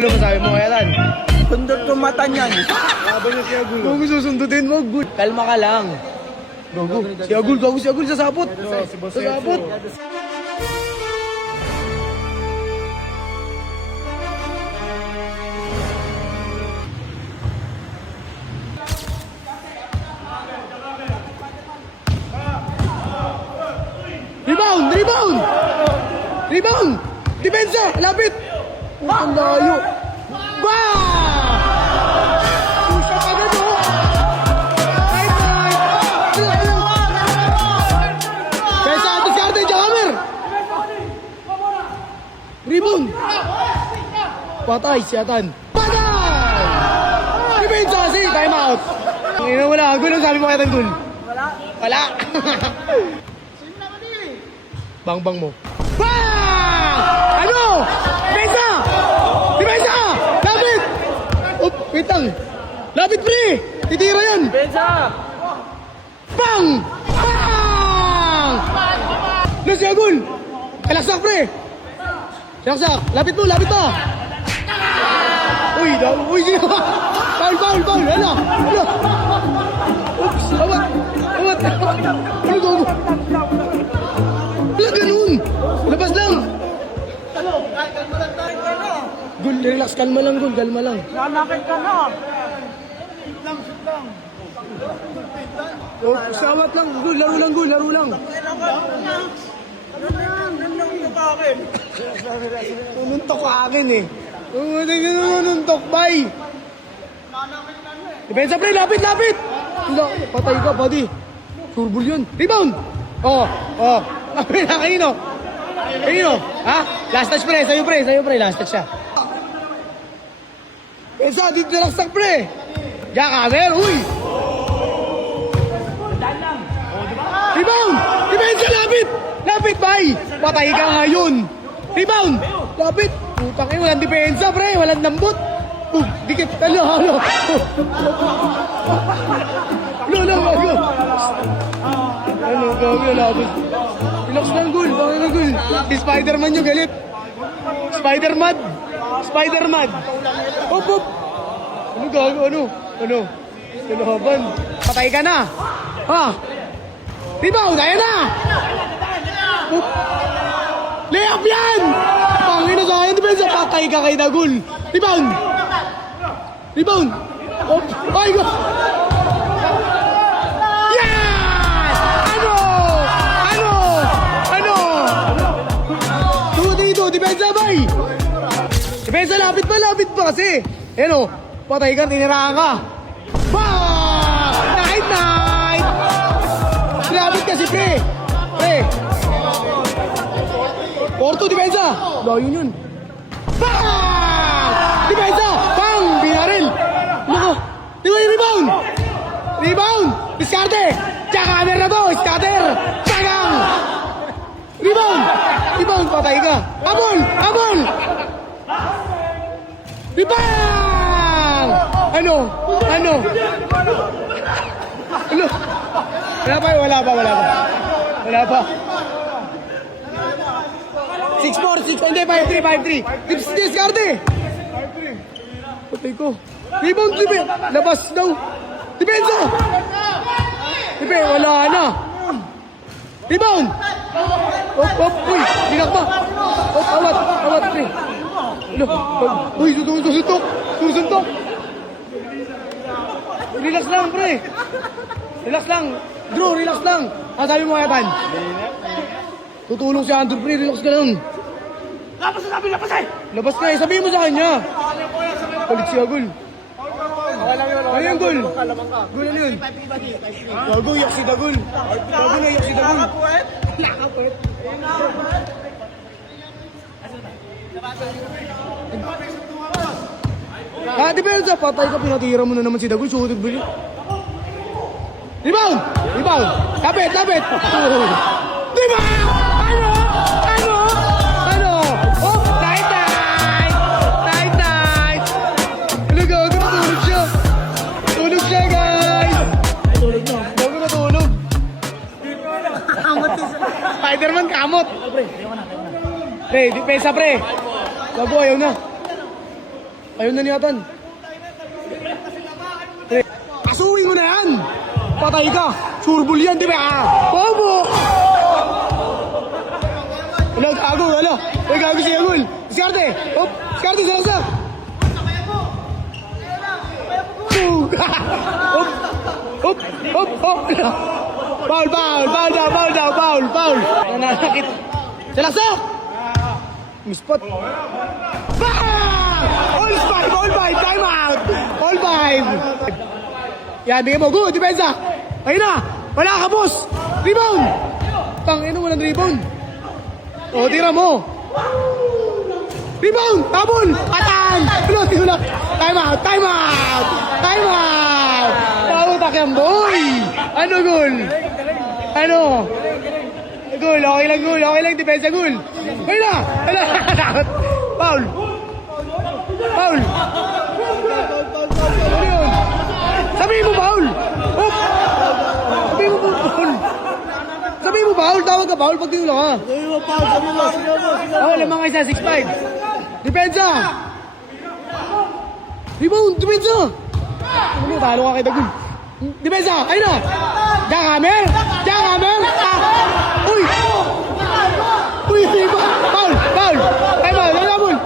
Ano masabi mo kaya Tan? Sundot ko mata niyan. Laban niya si Agul. Kung susundutin mo, good. Kalma ka lang. Gago. Si Agul, sasapot. Sasapot. Rebound! Depensa! Lapit! Ang layo! Ba! Push up agad o! Right! Kaysa ato si Arte, Jakamer! Rebound! Patay si Atan! Patay! Depensa kasi! Time out! Ngayon wala. Agul ang sabi mo kaya Tanggol? Wala! Bang mo. Bang! Ano? Depensa! Depensa! Lapit! Up, wait lang. Lapit, pre! Titira yan! Depensa! Bang! Bang! Nasi Agul! Kalaksak, pre! Kalaksak! Lapit mo, lapit pa! Uy, sino? Foul! Ano? Oops! Awat! Ano gago? Wala ganun! Labas lang! Gul, relax, kalma lang, Gul, kalma lang. Nanakit ka na! Oh, sawat lang, Gul, laro lang. Nununtok ka akin eh. Nununtok, bay! Depensa, pre, lapit! Wala, patay ka, buddy. Surbol yun. Rebound! Oh. Kanino? Ha? Last touch, pre. Sa'yo, pre. Last touch siya. Pensa, dito na laksak, pre. Jakamer, uy! Rebound! Depensa, lapit, bay! Patay ka ngayon. Rebound! Lapit! Putang ina, walang depensa, pre. Walang lambot. Dikit. Ano? Ano, gawin, labos. Relax lang, Gul. Bakit na, Gul? Si Spider-Man yung galit. Spider-Man. Op. Ano gago? Ano? Sinahaban. Patay ka na. Ha? Rebound, ayan na. Op. Layup yan! Pangina sa akin, depensa. Patay ka kay Dagul. Rebound. Op. Ay, go. Depensa, bay! Depensa, lapit pa kasi. Ano, patay ka, tiniraan ka. Bang! Night! Lapit kasi, pre. Porto, depensa. Layo yun. Bang! Depensa! Bang! Binaril. Nako. Di ba yung rebound? Diskarte. Jakamer na to. Scatter. Sagang! Rebound! Patay ka! Abol! Rebound! Ano? Wala pa. 6-4, hindi, 5-3. Diskarte! Patay ko. Rebound, labas daw. Depensa! Wala na. Rebound! Op, uy, dinakpa. Op, awat, pre. Uy, susuntok. Relax lang, pre. Drew, relax lang. Sabi mo, Evan. Tutulong si Andrew, pre. Relax ka lang. Labas ka eh. Sabihin mo sa kanya. Palit si Agul. Ano yung Gul? Gul, ano yun? Gago, iyak si Dagul. Nakapit. Depensa, patay ka, pinatira mo na naman si Dagul, sulit ba yun? Rebound! Rebound! Lapit, lapit! Diba? Ano? Ano? Ano? Oh, tight, tight! Tight, tight! Ano gago? Tulog siya! Tulog siya, guys! Tulog na. Gago na tulog. Kamot siya. Spider-Man, kamot! Pre, depensa, pre! Gago, ayaw na. Ayaw na ni Atan. Pre, kasuhin mo na yan! Patay ka! Surbol yan, di ba? Bobo! Wala, gago, wala. Uy, gago si Agul. Skarte! Hop! Skarte, salasa! Hop! Hop! Hop! Hop! Foul, foul! Foul daw, foul daw, foul, foul! Nananakit. Salasa! Mispot. Bang! All five! All five! Time out! All five! Yan, bigay mo. Good, depensa. Ayun na. Wala ka, boss. Rebound. Tangina, walang rebound. O, tira mo. Rebound. Tabol. Atan. Ano, tira. Time out. Time out. Time out. Pautak yan, boy. Ano, goal? Ano? Goal. Okay lang, goal. Okay lang, depensa, goal. Ayun na. Wala. Foul. Foul. Ano yun? Sabihin mo, Paul! Hop! Sabihin mo, Paul! Sabihin mo, Paul! Tawag ka, Paul, pag tinula ka. Sabi mo, Paul, sabi mo, sige mo. Oo, lamang isa, 6'5". Depensa! Rebound! Depensa! Ano mo, talo ka kay Dagul. Depensa! Ayun na! Jakamer! Jakamer! Uy! Uy! Paul! Paul! Time out! Nagabol!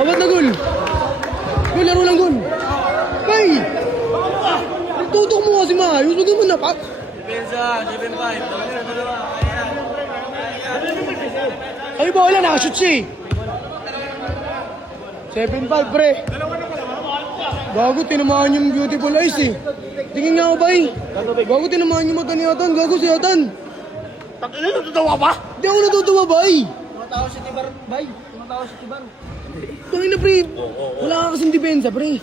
Abot na gol! Gol, laro lang gol! Kay! Tutok mo kasi maayos, huwag mo na pa! Depensa, 7-5. Ay ba, wala, nakashoot siya eh! 7-5 pre! Gago, tinamaan yung beautiful eyes eh! Tingin nga ako ba eh! Gago, tinamaan yung mata ni Atan! Gago si Atan! Takina, natutuwa ba? Di ako natutuwa ba eh! Tumatawa si Tibar, bay. Tumatawa si Tibar. Tangin na pre! Wala ka kasing depensa pre!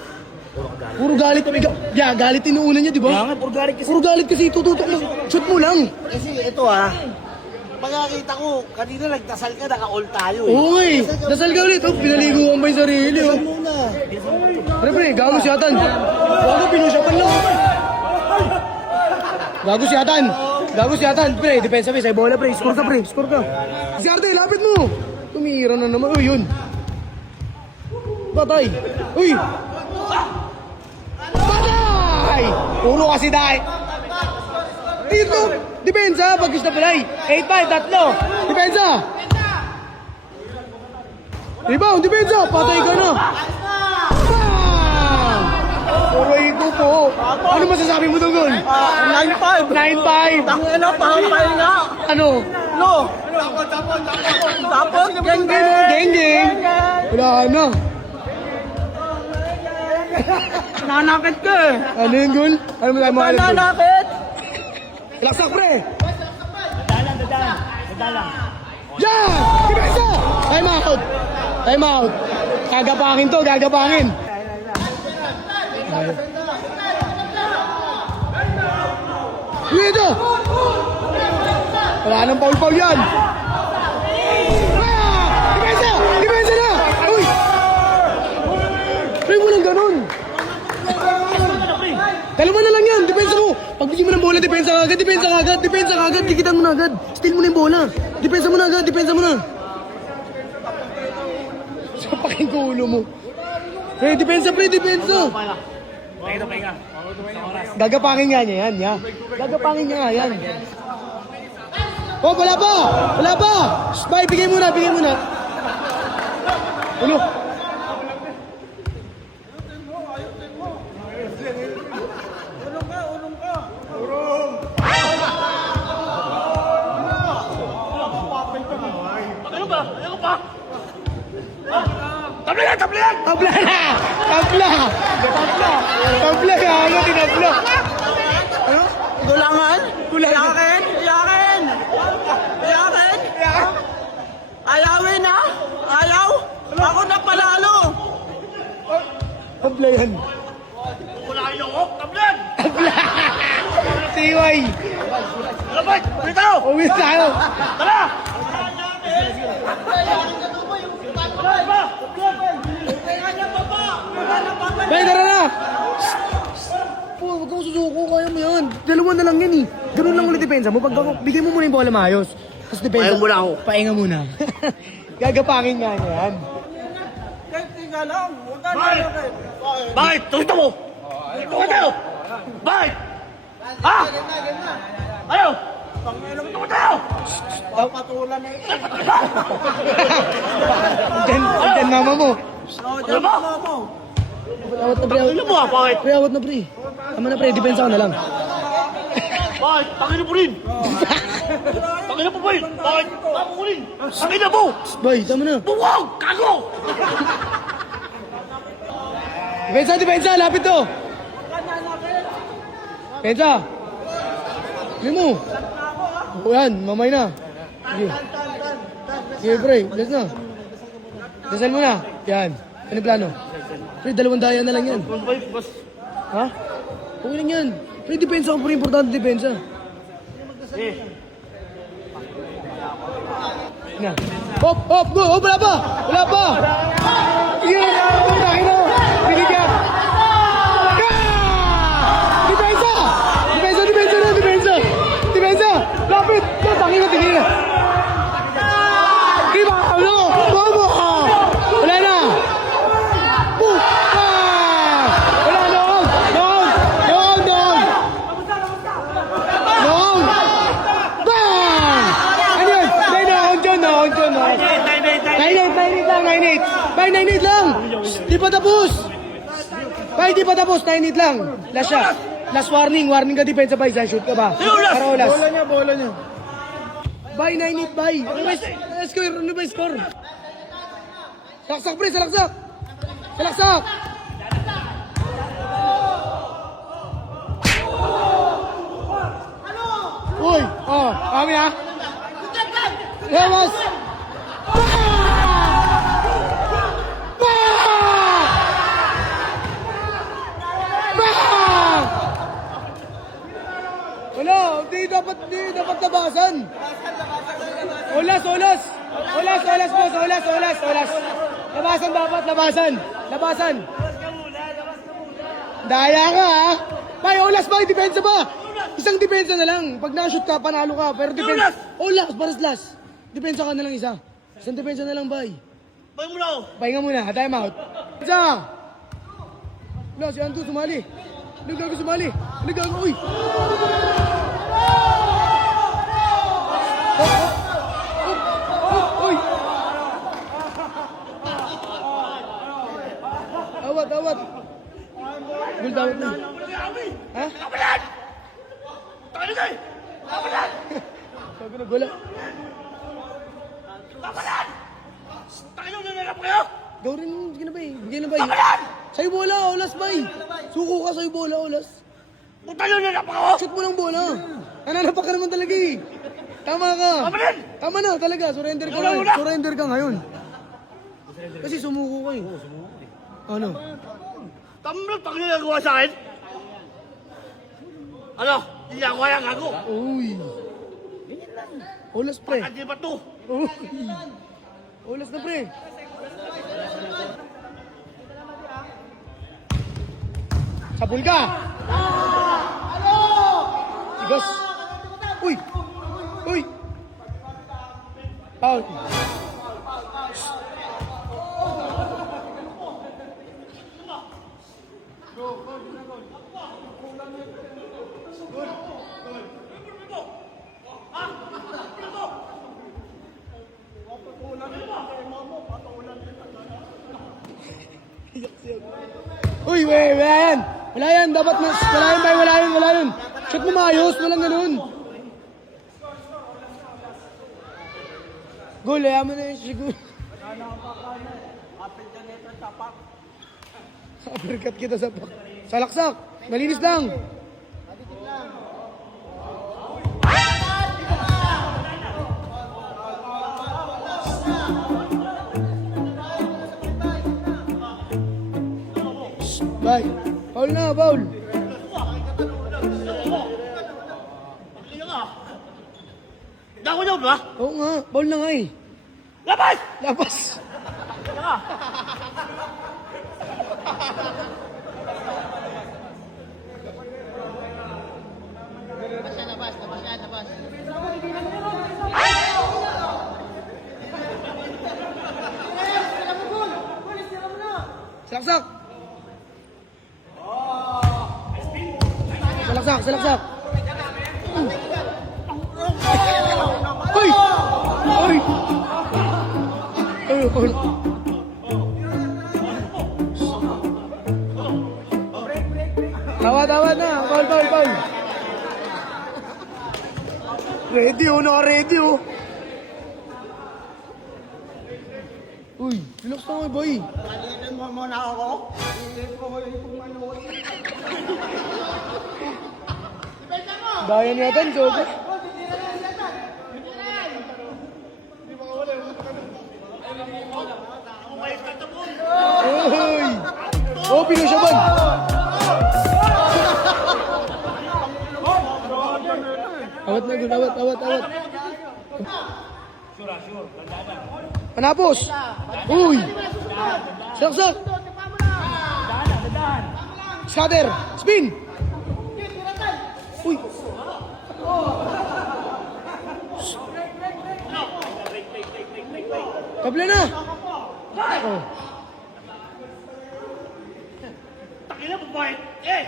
Puro galit kami. Galit inuuna niya, di ba? Kaya nga, puro galit kasi. Puro galit kasi tututok mo. Shoot mo lang. Kasi ito pagkakita ko, kanina nagdasal ka, naka-all tayo eh. Oo eh. Dasal ka ulit. Oh, pinaliguan ba yung sarili oh. Muna. Pre, gago si Atan. Gago, pinusyapan lang. Gago si Atan. Gago si Atan. Pre, depensa pre. Sa'yo bola pre. Score ka pre. Score ka. Si Arte, lapit mo. Tumira na naman. Uy, yun. Patay. Uy. Patay. Puro kasi dahil. Dito. Depensa. Pagkis na palay. 8-5. Tatlo. Depensa. Rebound. Depensa. Patay ka na. Bang! Puro ito po. Ano masasabi mo doon, Gol? 9-5. 9-5. Tangina, pahampay nga. Ano? No. Tapos, geng. Geng. Wala na. Nanakit ka eh. Ano yung Gol? Ano mo tayo mga alam, Gol? Nanakit. Laksak, pre! Yan! Depensa! Time out! Time out! Gagapangin to, gagapangin! Dito! Wala nang paul-paul yan! Depensa! Depensa na! Uy! Pre, walang ganun! Dalawa na lang yan, depensa mo. Pagbigyan mo ng bola, depensa ka agad, depensa ka agad, depensa ka agad, dikitan mo na agad. Steal mo na yung bola. Depensa mo na agad, depensa mo na. Sapakin ko ulo mo. Pre, depensa, pre, depensa. Gagapangin nga niya yan, ya. Gagapangin niya nga yan. Oh, wala pa! Wala pa! Bye, bigay muna, bigay muna. Ulo. Tabla! Ano, tinabla? Ano? Gulangan? Gulangan. Akin? tabla yan. Wala kayo ako, tablan! Tiway! Labay! Ulit tayo! Uwi tayo! Tara! Bay, tara na! Po, huwag kang susuko, kaya mo yan. Dalawa na lang yan eh. Ganun lang ulit depensa mo. Pag bigay mo muna yung bola maayos. Tapos depensa. Pahinga muna ako. Pahinga muna. Gagapangin nga niya yan. Bakit? Bakit? Tukita mo! Tukita tayo! Bakit? Ha? Ayaw! Tukita tayo! Papatulan na ito. Diyan mama mo. Ano ba? Awat na pre. Ano mo ah? Bakit? Pre, awat na pre. Tama na pre, depensa ko na lang. Bakit? Tangin mo rin! Tangin mo rin! Bakit? Tama mo rin! Tangin na mo! Bay, tama na. Buwag! Kago! Depensa, depensa, lapit to. Depensa. Hindi mo. O yan, mamay na. Sige. Sige pre, bless na. Dasal mo na. Yan. Ano yung plano? Pre, 2 daya na lang yan. Ha? Okay lang yan. Pre, depensa ko pre, importante depensa. Na. Hop, hop, go! Hop, wala pa! Wala pa! Yan! Ang takin na! Binigyan! Depensa! Depensa, depensa na, depensa! Depensa! Lapit! Tangin na, tingin na! Diba? Ano? Bobo! Wala na! Boom! Wala na! Noong! Noong! Noong! Noong! Bang! Ano yun? Noong dyan, noong dyan, noong. 9-8 lang, 9-8. Bay, 9-8 lang! Di pa tapos! Bay, di pa tapos, 9-8 lang. Last shot. Last warning, warning ka depensa, bay. Sa shoot ka ba? Para ulas. Bola niya. Bay, 9-8, bay. Ano ba yung score? Ano ba yung score? Salaksak, pre, salaksak! Salaksak! Uy! Oh, kami ha? Lewas! Wala, di dapat labasan. Olas, olas. Olas, olas, boss. Olas, olas, olas. Labasan dapat, labasan. Labasan. Daya ka, ha? Bay, olas ba? Depensa ba? Isang depensa na lang. Pag na-shoot ka, panalo ka. Pero depensa... Olas, paras last. Depensa ka na lang isa. Isang depensa na lang, bay. Bay mo na ako! Pahinga muna, time out. Isa! Wala, si Anto sumali. Ano gago sumali? Ano gago? Uy! Uy! Awat, awat. Gul dawat na. Ha? Kapalan! Tangin na eh! Kapalan! Gago na gula. Kapalan! Tangin na nangarap kayo! Gawin, sige na ba eh. Bigyan na ba eh. Kapalan! Sa'yo bola, olas ba eh. Suko ka sa'yo bola, olas. Putang na nangarap ako! Shoot mo ng bola. Nananapak ka naman talaga eh. Tama ka. Kapalan! Tama na talaga. Surrender ka Wala, ngayon. wala. Surrender ka ngayon. Kasi sumuko ka eh. Ano? Tama na tangin na nagawa sa akin! Ano? Hindi ako kaya gago! Uy. Olas pre. Hindi ba to? Uy. Olas na pre. Sabol ka. Tigas. Uy. Uy. Foul. Uy, wala yan. Wala yan, dapat mas, wala yan, bay, wala yan, wala yan. Shoot mo maayos, walang ganun. Gol, ayaw mo na yun, siguro. Uppercut kita sa pak. Salaksak, malinis lang. Bye. Foul na, foul. Kaya nga. Dako niyo ba? Oo nga, foul na nga eh. Labas! Labas. Kaya nga. Salaksak. Salaksak, salaksak. Hoy! Hoy! Hoy! Tawa na. Foul. Ready oh, naka-ready oh. Uy, relax na nga boy. Palitin mo muna ako. Pilitin ko mo yung manood. Daya niya tan, Jogo. Uy! Oh, pinusyaban! Awat na gun, awat. Panapos! Uy! Saksak! Scatter! Spin! Uy! Kabla na! Oh. Takina mo ba? Eh!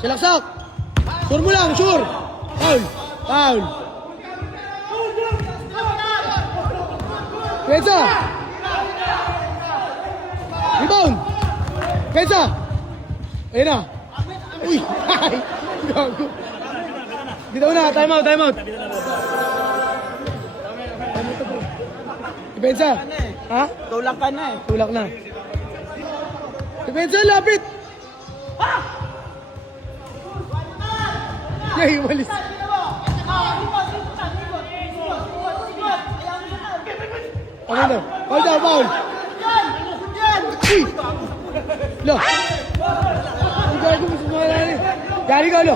Silaksak! Sure mo lang, sure! Foul! Pensa! Rebound! Pensa! Ayun na! Uy! Ay! Gago! Dito na, time out! Pensa! Ha? Tulak ka na eh. Tulak na. Pensa, lapit! Yay, walis. Ano na? Foul! Uy! Lo! Ang gago mo sumalali. Gari ka, lo!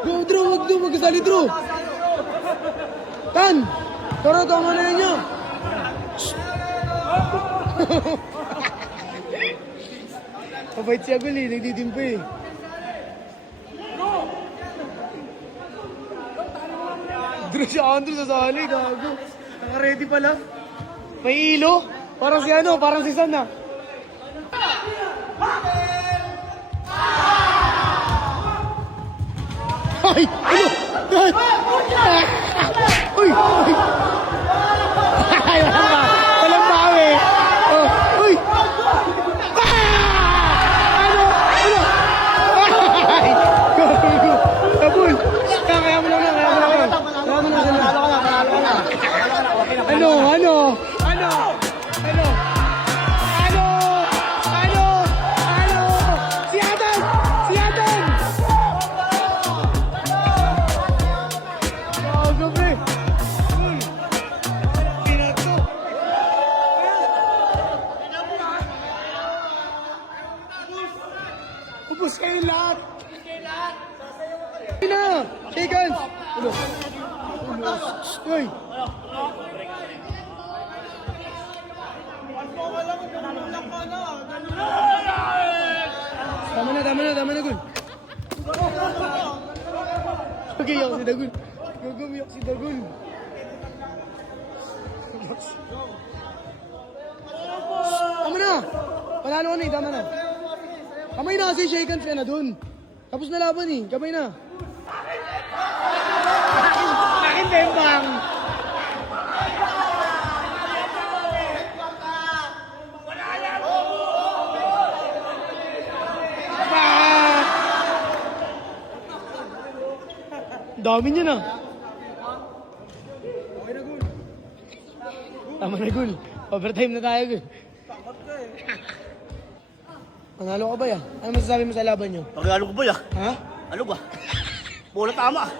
Go, Drew! Wag kasali, Drew! Tan! Tara, tama na niyo! Mabait siya gul eh, nagdidimpo eh. Drew si Andrew sasali, gago. Naka-ready pala. May ilo. Parang si San na. Ay! Ano? Uy! Ay! Walang bawi. Oh, uy! Ano? Ay! Kabul! Kaya mo lang. Ano? Si Adan! Gago, pre! Pinato! Ubus kayo lahat! Hindi na! Shake hands! Uy! Tama na, Gun. Gagiyak si Dagun. Gagamiyak si Dagun. Tama na! Panalo ka na eh, tama na. Kamay na kasi shake hands ka na dun. Tapos na laban eh, kamay na. Akin bembang! Dami niya na. Tama na, Gul. Overtime na tayo, Gul. Panalo ka ba ya? Ano masasabi mo sa laban niyo? Pagkalo ko ba ya? Ha? Ano ba? Bola tama.